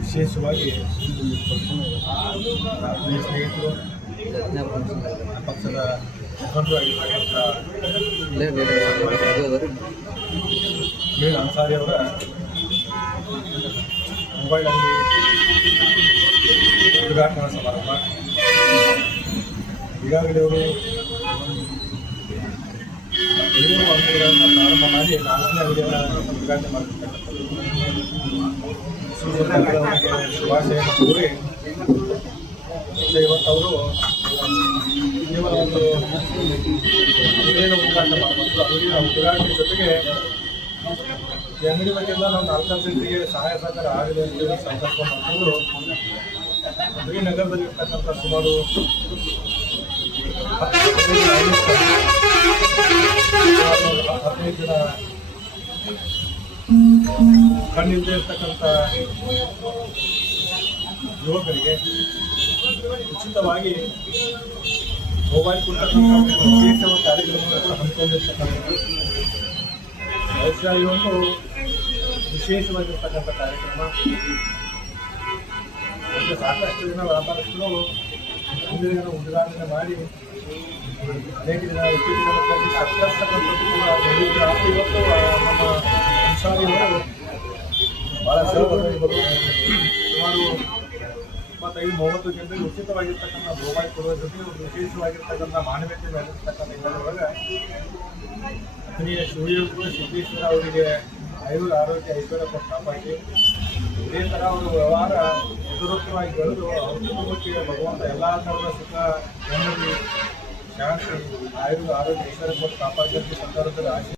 ವಿಶೇಷವಾಗಿ ಸ್ನೇಹಿತರು ಪಕ್ಷದ ಮುಖಂಡರಾಗಿರ್ತಕ್ಕಂಥ ಮೀರ್ ಅನ್ಸಾರಿ ಅವರ ಮೊಬೈಲ್ ಅಂಗಡಿ ಉದ್ಘಾಟನಾ ಸಮಾರಂಭ. ಈಗಾಗಲೇ ಅವರು 3 ಅಂಗಡಿಗಳನ್ನು ಪ್ರಾರಂಭ ಮಾಡಿ 4ನೇ ಅಂಗಡಿಯನ್ನು ಉದ್ಘಾಟನೆ ಮಾಡಿರ್ತಕ್ಕಂಥದ್ದು. ಅವರಿಗೆ ಶುಭಾಶಯವನ್ನು ಕೋರಿ ಇವತ್ತು ಅವರು ಕೇವಲ ಒಂದು ಅಂಗಡಿಯನ್ನು ಉದ್ಘಾಟನೆ ಮಾಡಬಹುದು. ಅಂಗಡಿಯ ಉದ್ಘಾಟನೆ ಜೊತೆಗೆ ಈ ಅಂಗಡಿ ಬಗ್ಗೆಲ್ಲ ನಾವು 4 ಜನರಿಗೆ ಸಹಾಯ ಸಹಕಾರ ಆಗಲಿ ಅಂತೇಳಿ ಸಂಕಲ್ಪ ಮಾಡಿಕೊಂಡು ಹುಡುಗಿ ನಗರದಲ್ಲಿರ್ತಕ್ಕಂಥ ಸುಮಾರು 15 ಜನ ಕಣ್ಣಿಲ್ಲದೆ ಇರ್ತಕ್ಕಂಥ ಯುವಕರಿಗೆ ಉಚಿತವಾಗಿ ಮೊಬೈಲ್ ಕೊಡ್ತಕ್ಕಂಥ ವಿಶೇಷ ಕಾರ್ಯಕ್ರಮಗಳನ್ನು ಹಮ್ಮಿಕೊಂಡಿರ್ತಕ್ಕಂಥದ್ದು. ಬಹುಶಃ ಈ ಒಂದು ವಿಶೇಷವಾಗಿರ್ತಕ್ಕಂಥ ಕಾರ್ಯಕ್ರಮ. ಮತ್ತು ಸಾಕಷ್ಟು ಜನ ವ್ಯಾಪಾರಸ್ಥರು ಅಂಗಡಿಯನ್ನು ಉದ್ಘಾಟನೆ ಮಾಡಿ ಅನೇಕ ಜನ ಉಚಿತಗಳನ್ನು ಖರೀದಿ ಸತ್ತಿರ್ತಕ್ಕಂಥದ್ದು ಕೂಡ ನಡೆಯುತ್ತೆ. ಇವತ್ತು ನಮ್ಮ ಅನ್ಸಾರಿಯವರು ಭಾಳ ಸೇವೆಗಳು ಸುಮಾರು 25-30 ಜನರಿಗೆ ಉಚಿತವಾಗಿರ್ತಕ್ಕಂಥ ಮೊಬೈಲ್ ಕೊಡುವ ಜೊತೆಗೆ ಒಂದು ವಿಶೇಷವಾಗಿರ್ತಕ್ಕಂಥ ಮಾನವೀಯತೆ ಬೆಳೆದಿರ್ತಕ್ಕಂಥ ಇದರೊಳಗೆ ಅತನಿಯ ಶಿವಯೋಗ ಸಿದ್ದೇಶ್ವರ ಅವರಿಗೆ ಆರೋಗ್ಯ ಐಶ್ವರ್ಯ ಕೊಟ್ಟು ಕಾಪಾಡಿ ಇದೇ ಥರ ಅವರು ವ್ಯವಹಾರ ಉತ್ತರೋತ್ತರವಾಗಿ ಬೆಳೆದು ಅವ್ರ ಕುಟುಂಬಕ್ಕೆ ಭಗವಂತ ಎಲ್ಲ ಥರದ ಸುಖ ನೆಮ್ಮದಿ ಶಾಂತಿ ಆರೋಗ್ಯ ಐಶ್ವರ್ಯ ಕೊಟ್ಟು ಕಾಪಾಡಿದಂಥ ಸಂದರ್ಭದಲ್ಲಿ ಆಶೆ.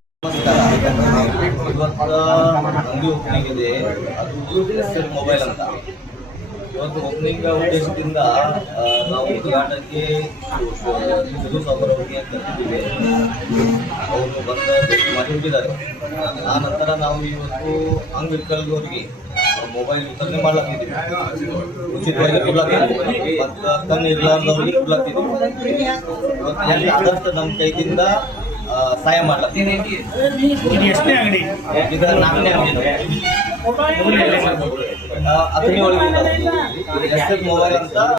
ಇವತ್ತು ಅಂಗಡಿ ಓಪನಿಂಗ್ ಇದೆ, ಅದು ಮೊಬೈಲ್ ಅಂತ. ಇವತ್ತು ಓಪನಿಂಗ್ ಉದ್ದೇಶದಿಂದ ನಾವು ಉದ್ಘಾಟನೆಗೆ ಅವರವರಿಗೆ ಕರೆದಿದ್ದೀವಿ. ಅವರು ಬಂದ ಭೇಟಿ ಮಾಡಿಬಿಟ್ಟಿದ್ದಾರೆ. ಆ ನಂತರ ನಾವು ಇವತ್ತು ಅಂಗವಿಕಲರಿಗೆ ಮೊಬೈಲ್ ವಿತರಣೆ ಮಾಡ್ಲಾಗ್ತಿದ್ದೀವಿ, ಉಚಿತವಾಗಿ ಕೊಡ್ಲಾಗ್ತಿದ್ದೀವಿ ಮತ್ತು ಕಣ್ಣು ಇರಲಾರ್ದವ್ರಿಗೆ ಕೊಡ್ಲಾಗ್ತಿದ್ದೀವಿ. ಇವತ್ತು ಆದಷ್ಟು ನಮ್ಮ ಕೈದಿಂದ ಸಹಾಯ ಮಾಡ್ಲಾಗ್ತೀವಿ. ಎಷ್ಟನೇ ಅಂಗಡಿ? ಇದು 4ನೇ ಅಂಗಡಿ. ಅತನಿ ಒಳಗೆ ಮೊಬೈಲ್ ಅಂತ